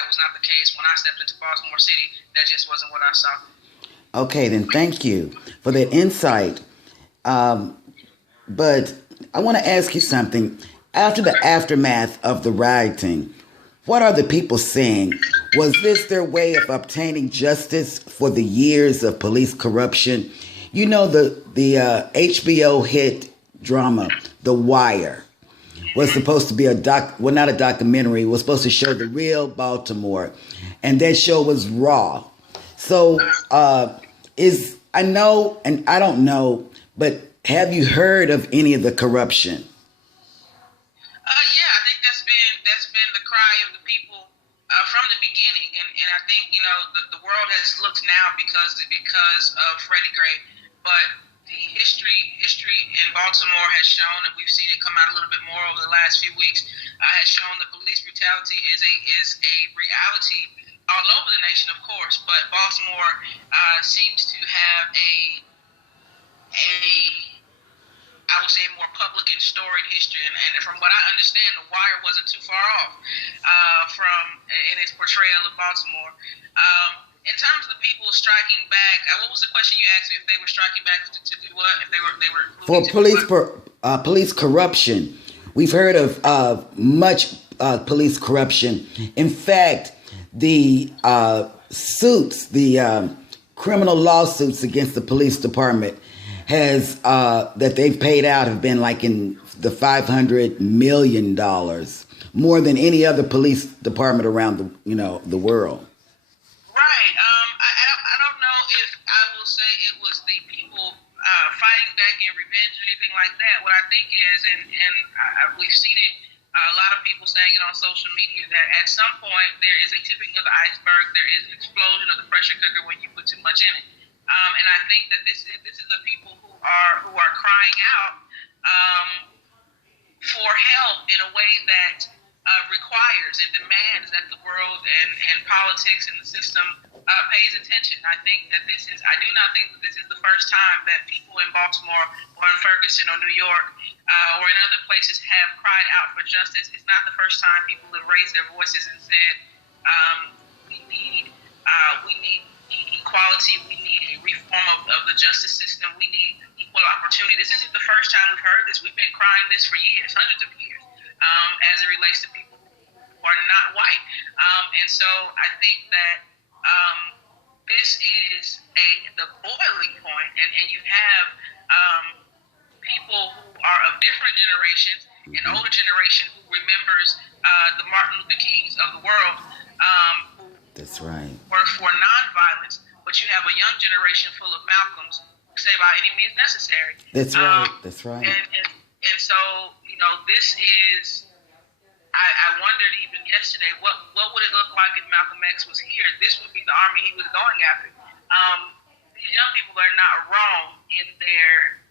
that was not the case. When I stepped into Baltimore City, that just wasn't what I saw. Okay, then thank you for that insight. Um, but I want to ask you something. After the Okay. aftermath of the rioting, what are the people saying? Was this their way of obtaining justice for the years of police corruption? You know the HBO hit drama, The Wire, was supposed to be a well, not a documentary. It was supposed to show the real Baltimore, and that show was raw. So, is I know, and I don't know, but have you heard of any of the corruption? Yeah, I think that's been the cry of the people from the beginning, and I think the world has looked now because of Freddie Gray, but the history in Baltimore has shown, and we've seen it come out a little bit more over the last few weeks, has shown that police brutality is a reality all over the nation, of course, but Baltimore seems to have a I would say more public and storied history, and from what I understand, The Wire wasn't too far off from in its portrayal of Baltimore. In terms of the people striking back, what was the question you asked me? If they were striking back to do what? If they were For moving to do what? police corruption, we've heard of much police corruption. In fact, the suits, the criminal lawsuits against the police department has that they've paid out have been like in the $500 million, more than any other police department around the world. Right. I don't know if I will say it was the people fighting back in revenge or anything like that. What I think is, and we've seen it, a lot of people saying it on social media, that at some point there is a tipping of the iceberg. There is an explosion of the pressure cooker when you put too much in it. And I think that this is the people who are crying out for help in a way that requires and demands that the world and politics and the system pays attention. I do not think that this is the first time that people in Baltimore or in Ferguson or New York or in other places have cried out for justice. It's not the first time people have raised their voices and said, we need equality, we need a reform of the justice system, we need equal opportunity. This isn't the first time we've heard this. We've been crying this for years, hundreds of years, as it relates to people who are not white. And so I think that this is the boiling point, and you have people who are of different generations, an older generation who remembers the Martin Luther Kings of the world, who That's right. work for nonviolence, but you have a young generation full of Malcolms who say by any means necessary. That's right. That's right. And so, this is, I wondered even yesterday, what would it look like if Malcolm X was here? This would be the army he was going after. These young people are not wrong in their,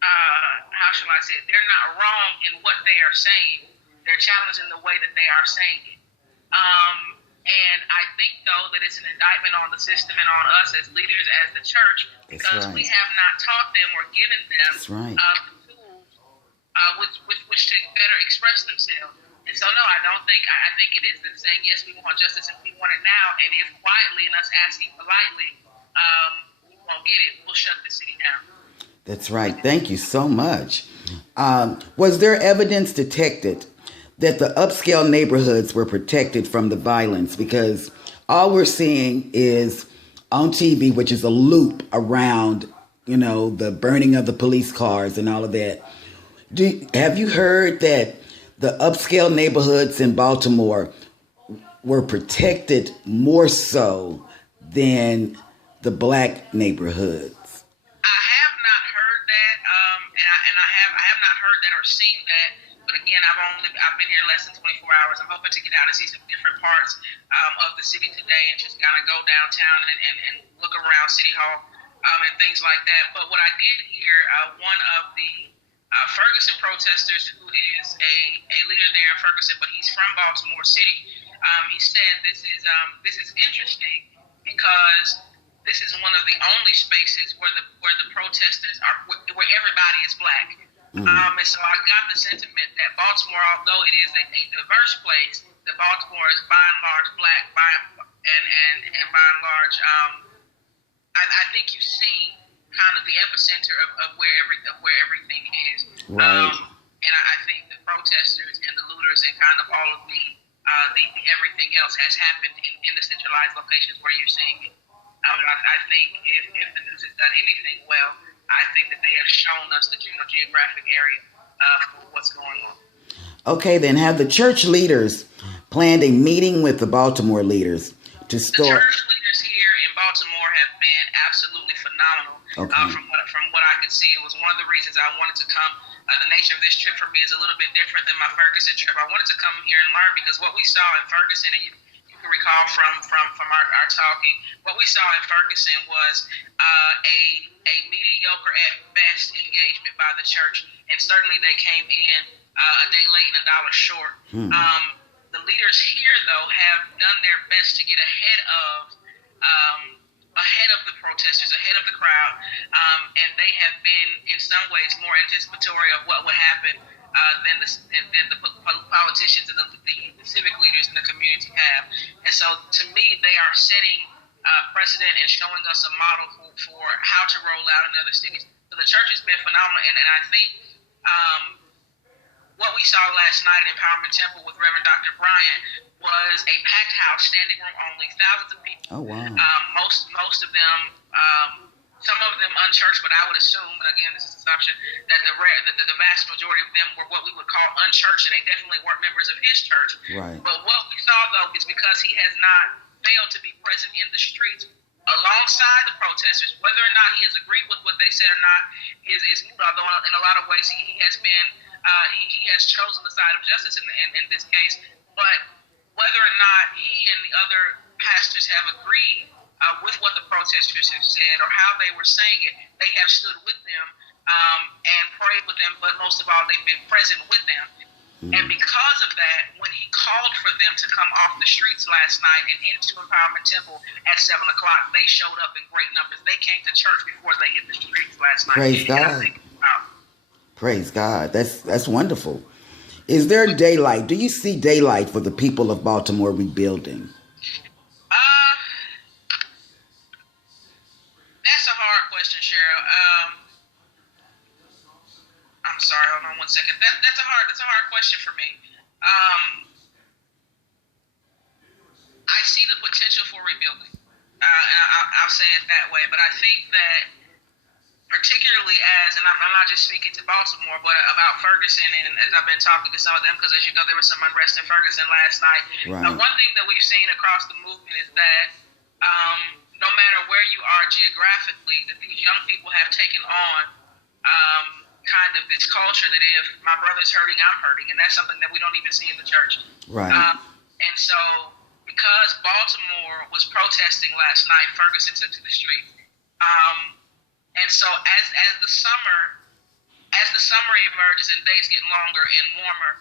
how shall I say it? They're not wrong in what they are saying. They're challenged in the way that they are saying it. And I think, though, that it's an indictment on the system and on us as leaders, as the church, because we have not taught them or given them the tools with which to better express themselves. And so, no, I don't think, I think it is them saying, yes, we want justice and we want it now. And if quietly and us asking politely, we won't get it, we'll shut the city down. That's right. Thank you so much. Was there evidence detected that the upscale neighborhoods were protected from the violence? Because all we're seeing is on TV, which is a loop around, the burning of the police cars and all of that. Have you heard that the upscale neighborhoods in Baltimore were protected more so than the black neighborhoods? I have not heard that, and I have not heard that or seen that. But again, I've been here less than 24 hours. I'm hoping to get out and see some different parts of the city today, and just kind of go downtown and look around City Hall and things like that. But what I did hear, one of the Ferguson protesters, who is a leader there in Ferguson, but he's from Baltimore City, he said this is interesting because this is one of the only spaces where the protesters are, where everybody is black. And so I got the sentiment that Baltimore, although it is a diverse place, that Baltimore is by and large black, and by and large, I think you've seen kind of the epicenter of where everything is. Right. And I think the protesters and the looters and kind of all of the everything else has happened in the centralized locations where you're seeing it. I think if the news has done anything well, I think that they have shown us the general geographic area for what's going on. Okay, then have the church leaders planned a meeting with the Baltimore leaders to start? The church leaders here in Baltimore have been absolutely phenomenal. Okay. From what I could see, it was one of the reasons I wanted to come. The nature of this trip for me is a little bit different than my Ferguson trip. I wanted to come here and learn because what we saw in Ferguson, and you can recall from our talking, what we saw in Ferguson was a mediocre at best engagement by the church, and certainly they came in a day late and a dollar short. The leaders here, though, have done their best to get ahead of the protesters, ahead of the crowd, and they have been, in some ways, more anticipatory of what would happen than the politicians and the civic leaders in the community have. And so, to me, they are setting precedent and showing us a model for how to roll out in other cities. So the church has been phenomenal, and I think what we saw last night at Empowerment Temple with Reverend Dr. Bryant was a packed house, standing room only, thousands of people. Oh, wow. Most of them, some of them unchurched, but I would assume, and again, this is assumption, that the vast majority of them were what we would call unchurched, and they definitely weren't members of his church. Right. But what we saw, though, is because he has not failed to be present in the streets alongside the protesters, whether or not he has agreed with what they said or not is moot, although in a lot of ways he has been he has chosen the side of justice in this case. But whether or not he and the other pastors have agreed with what the protesters have said or how they were saying it, they have stood with them and prayed with them, but most of all, they've been present with them. And because of that, when he called for them to come off the streets last night and into Empowerment Temple at 7 o'clock, they showed up in great numbers. They came to church before they hit the streets last night. Praise God. Praise God. That's wonderful. Is there daylight? Do you see daylight for the people of Baltimore rebuilding? That's a hard question, Cheryl. I'm sorry, hold on one second. That's a hard question for me. I see the potential for rebuilding. I'll say it that way. But I think that particularly and I'm not just speaking to Baltimore, but about Ferguson, and as I've been talking to some of them, because as you know, there was some unrest in Ferguson last night. Right. One thing that we've seen across the movement is that no matter where you are geographically, that these young people have taken on kind of this culture that if my brother's hurting, I'm hurting, and that's something that we don't even see in the church. Right. And so, because Baltimore was protesting last night, Ferguson took to the street. And so, as the summer emerges and days get longer and warmer,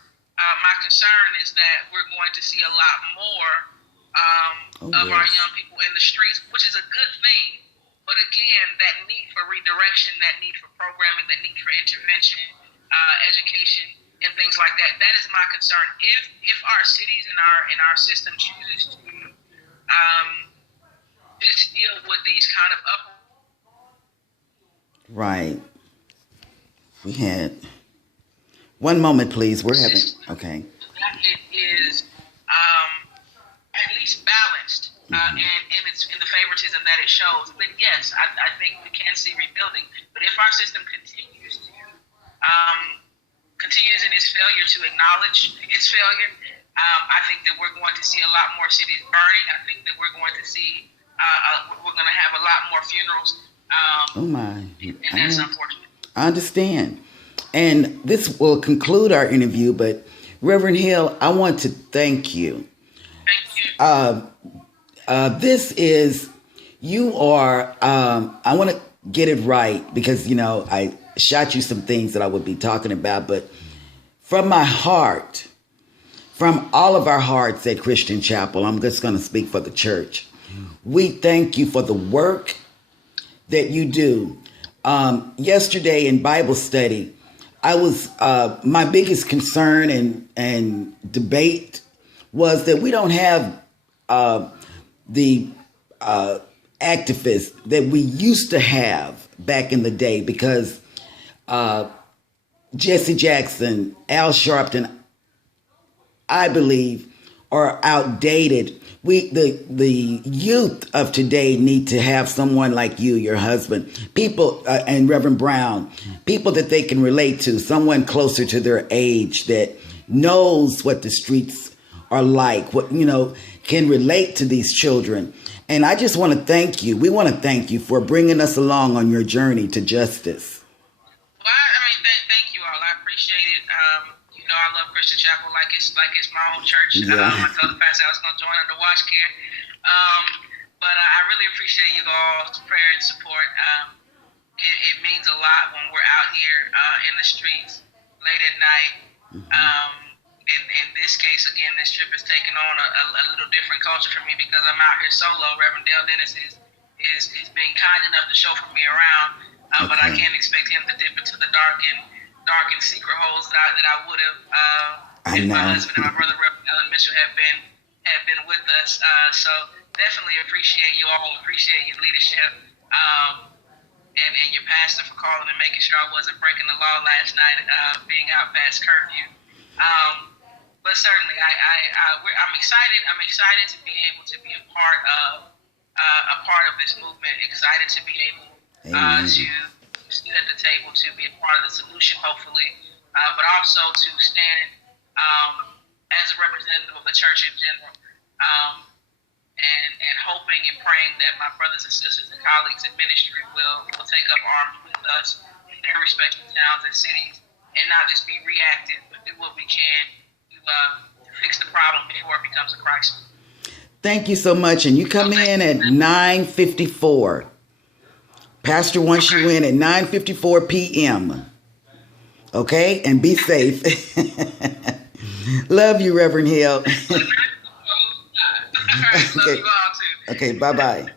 my concern is that we're going to see a lot more of our young people in the streets, which is a good thing. But again, that need for redirection, that need for programming, that need for intervention, education, and things like that. That is my concern. If our cities and our system chooses to just deal with these kind of up. Right. We had one moment, please. We're having okay. That it is at least balanced. In the favoritism that it shows, then yes, I think we can see rebuilding. But if our system continues in its failure to acknowledge its failure, I think that we're going to see a lot more cities burning. I think that we're going to see we're going to have a lot more funerals. Oh my! And that's unfortunate. I understand, and this will conclude our interview. But Reverend Hill, I want to thank you. Thank you. This is, you are, I want to get it right because, I shot you some things that I would be talking about, but from my heart, from all of our hearts at Christian Chapel, I'm just going to speak for the church. We thank you for the work that you do. Yesterday in Bible study, I was, my biggest concern and debate was that we don't have the activists that we used to have back in the day, because Jesse Jackson, Al Sharpton, I believe, are outdated. The youth of today need to have someone like you, your husband, people, and Reverend Brown, people that they can relate to, someone closer to their age that knows what the streets are like, what, can relate to these children. And I just want to thank you. We want to thank you for bringing us along on your journey to justice. Well, thank you all. I appreciate it. I love Christian Chapel like it's my own church. Yeah. I told the pastor I was going to join under watch care. But I really appreciate you all's prayer and support. It means a lot when we're out here in the streets late at night. In this case, again, this trip has taken on a little different culture for me because I'm out here solo. Reverend Dale Dennis is being kind enough to chauffeur me around, but I can't expect him to dip into the dark and secret holes that I would have if my husband and my brother Reverend Ellen Mitchell have been with us. So definitely appreciate you all, appreciate your leadership, and your pastor for calling and making sure I wasn't breaking the law last night, being out past curfew. But certainly, I'm excited. I'm excited to be able to be a part of this movement. Excited to be able to sit at the table, to be a part of the solution, hopefully, but also to stand as a representative of the church in general, and hoping and praying that my brothers and sisters and colleagues in ministry will take up arms with us in their respective towns and cities, and not just be reactive, but do what we can to fix the problem before it becomes a crisis. Thank you so much. And you come in at 9:54. Pastor wants you in at 9:54 p.m. Okay? And be safe. Love you, Reverend Hill. Love you all too. Okay, bye-bye.